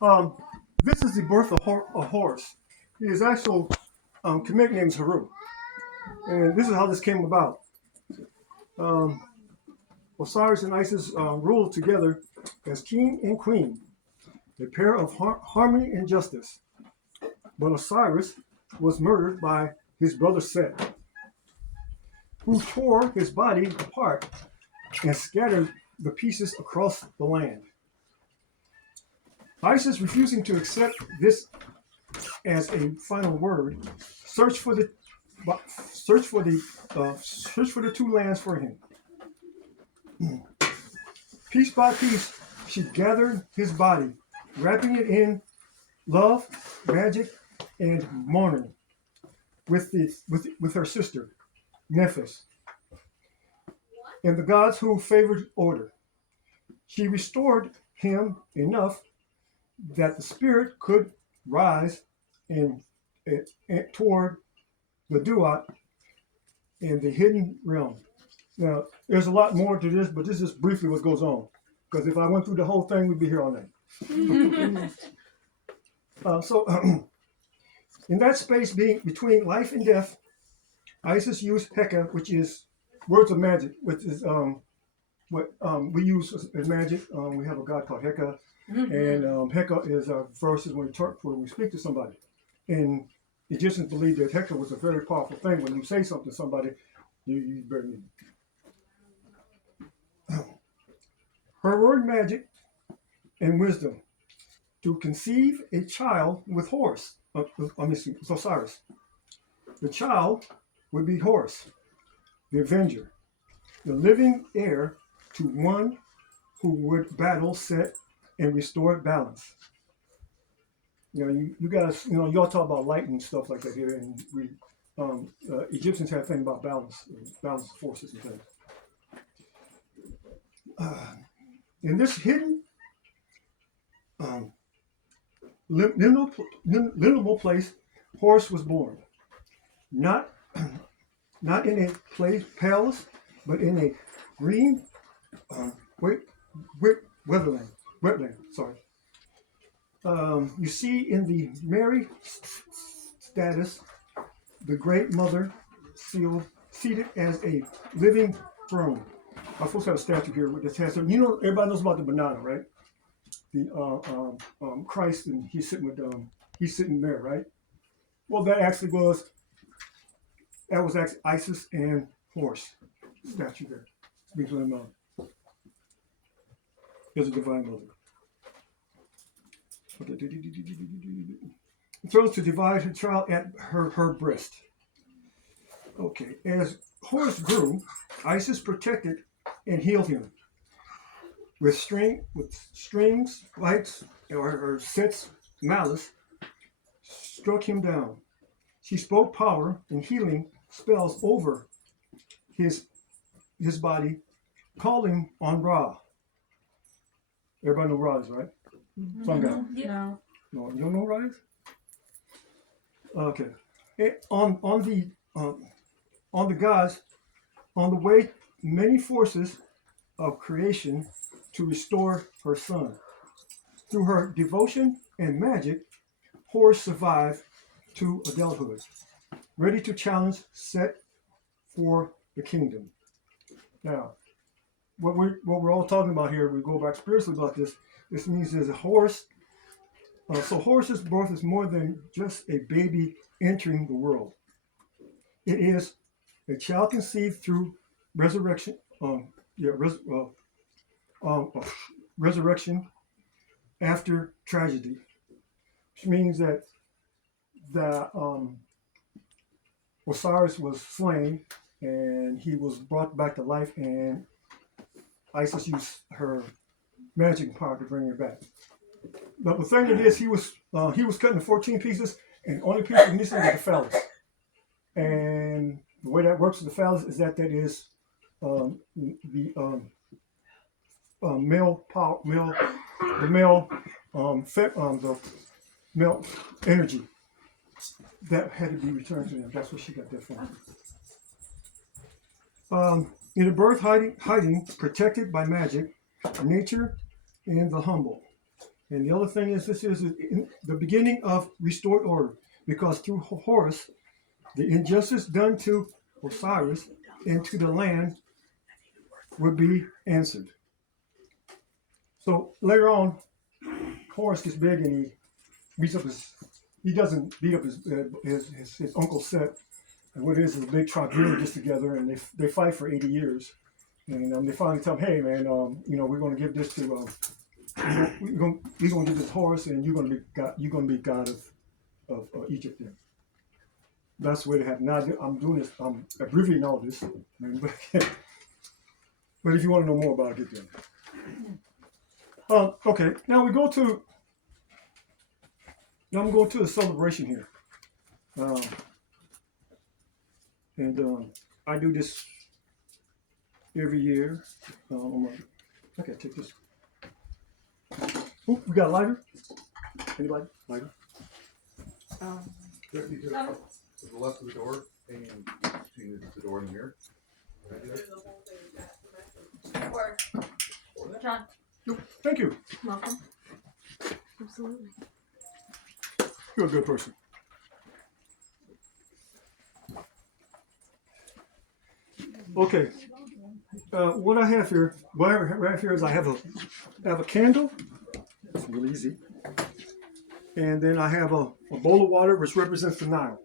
Um, this is the birth of Horus. His actual Kemetic name is Haru, and this is how this came about. Um, Osiris and Isis ruled together as king and queen, a pair of harmony and justice. But Osiris was murdered by his brother Set, who tore his body apart and scattered the pieces across the land. Isis, refusing to accept this as a final word, searched for the search for the two lands for him. Piece by piece, she gathered his body, wrapping it in love, magic, and mourning with her sister, Nephthys, and the gods who favored order. She restored him enough that the spirit could rise and, toward the Duat in the hidden realm. Now, there's a lot more to this, but this is briefly what goes on. Because if I went through the whole thing, we'd be here all night. So, in that space being between life and death, Isis used Heka, which is words of magic, which is what we use as magic. We have a god called Heka, and Heka is our verses when we speak to somebody. And Egyptians believed that Heka was a very powerful thing. When you say something to somebody, you better need it. Her word magic and wisdom to conceive a child with Horus. Osiris. The child would be Horus, the avenger, the living heir to one who would battle, set, and restore balance. You know, you guys, y'all talk about light and stuff like that here, and we Egyptians had a thing about balance forces and things. In this hidden liminal place, Horus was born. Not in a palace, but in a green wetland. Sorry. You see in the Mary status, the Great Mother seated as a living throne. I'm supposed to have a statue here with this has. So everybody knows about the banana, right? The Christ, and he's sitting there, right? Well, that was actually Isis and Horus statue there. Speaks of them as a divine mother. Okay. Throws to divide her child at her breast. Okay. As Horus grew, Isis protected and healed him with strings, spikes, or sets, malice, struck him down. She spoke power and healing spells over his body, calling on Ra. Everybody know Ra is, right? Some guy. Yeah. No, you don't know Ra is? Okay. On the gods, on the way, many forces of creation to restore her son. Through her devotion and magic, Horus survived to adulthood, ready to challenge Set for the kingdom. Now, what we're all talking about here, we go back spiritually about this. This means there's a Horus. So Horus's birth is more than just a baby entering the world. It is a child conceived through resurrection. Resurrection after tragedy, which means that the Osiris was slain and he was brought back to life, and Isis used her magic power to bring him back. But the thing it is, he was cut into 14 pieces, and the only piece missing was the phallus. And the way that works with the phallus is that is the male energy that had to be returned to him. That's what she got that from. In a birth hiding, protected by magic, nature, and the humble. And the other thing is, this is the beginning of restored order, because through Horus, the injustice done to Osiris and to the land would be answered. So later on, Horus gets big and he beats up he doesn't beat up his uncle Set. And what it is a big tribunal gets together and they fight for 80 years. And they finally tell him, hey man, we're going to give this to, we're going to give this Horus, and you're going to be god of Egypt then. That's the way it happened. Now I'm doing this, I'm abbreviating all this, but if you want to know more about it, get there. Okay, now I'm going to a celebration here. I do this every year. Okay, take this. Oh, we got a lighter? Anybody? Lighter? To the left of the door, and between the door and the mirror. Or John. Nope. Thank you. Welcome. Absolutely. You're a good person. Okay. What I have here, is I have a candle. It's really easy. And then I have a bowl of water, which represents the Nile.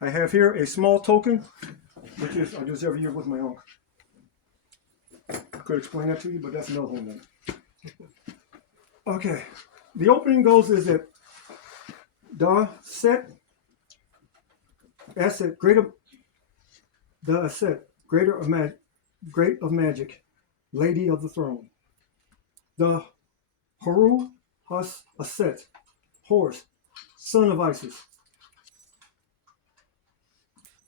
I have here a small token, which is I do this every year with my uncle. I could explain that to you, but that's another whole name. Okay. The opening goes is that Da Set, Asset, great of magic, lady of the throne. The Haru Has Aset, Horus, son of Isis.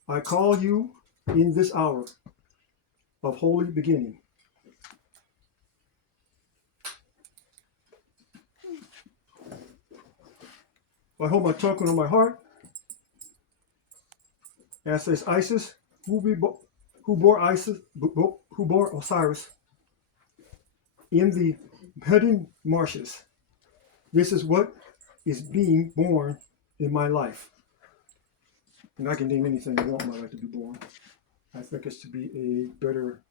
I call you in this hour of holy beginning. I hold my token on my heart. As says Isis, who bore Osiris in the Median marshes. This is what is being born in my life. And I can name anything I want in my life to be born. I think it's to be a better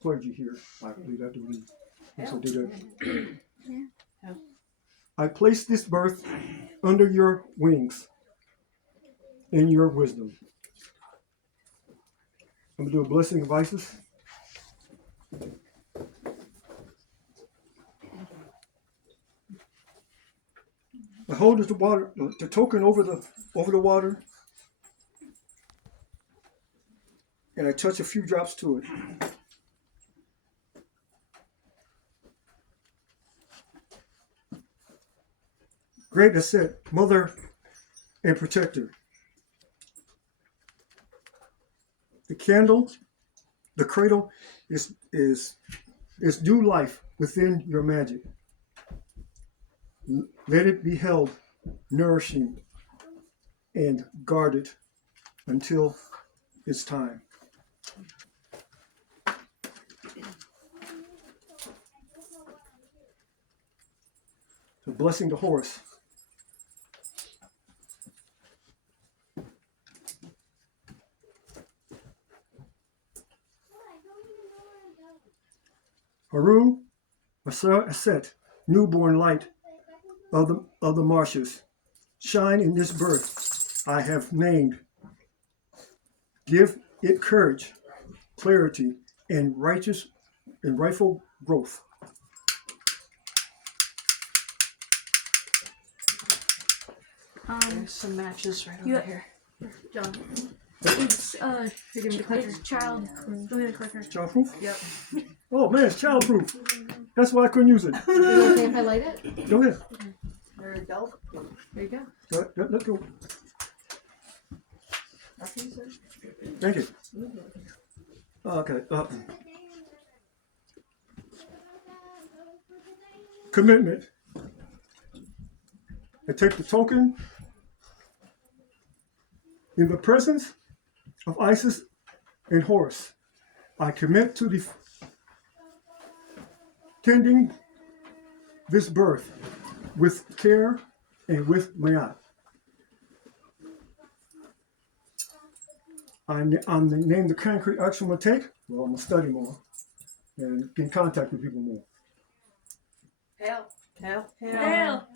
clergy here. I believe that to be. So do that. Yeah. I place this birth under your wings in your wisdom. I'm going to do a blessing of Isis. I hold the token over the water, and I touch a few drops to it. Great Aset, mother and protector. The candle, the cradle is new life within your magic. Let it be held, nourishing, and guarded until it's time. So blessing to Horus. Haru Aset, newborn light of the marshes, shine in this birth I have named. Give it courage, clarity, and rightful growth. There's some matches right you- over here. John. It's Give me the clicker. It's child. Give me the clicker. Childproof? Yep. Oh man, it's childproof. That's why I couldn't use it. Is it okay if I light it? Go ahead. There you go. There you go. Let's go. After you, sir. Thank you. Okay. Commitment. I take the token in the presence of Isis and Horus. I commit to defending this birth with care and with Mayat. I'm the name the concrete action will take. Well, I'm gonna study more and get in contact with people more. Hail. Hail. Hail.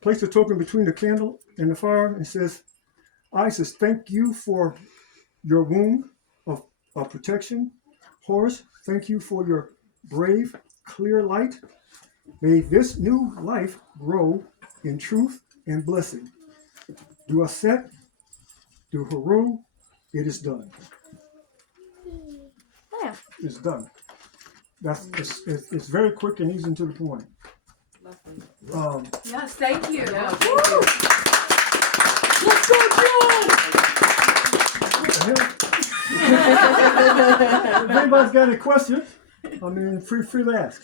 Place the token between the candle and the fire and says, Isis, thank you for your womb of protection. Horus, thank you for your brave, clear light. May this new life grow in truth and blessing. Do Aset, do Haru, it is done. Yeah. It's done. It's very quick and easy and to the point. Yes, thank you. Yeah, Woo! Let's go, If anybody's got any questions, I mean, free to ask.